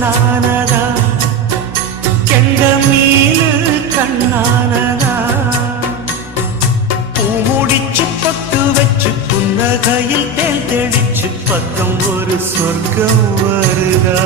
கண்ணானதா கெண்ட மீனு கண்ணானதா பூமுடிச்சு பட்டு வச்சு புன்னகையில் தேன் தெளிச்சு பக்கம் ஒரு சொர்க்கம் வருதா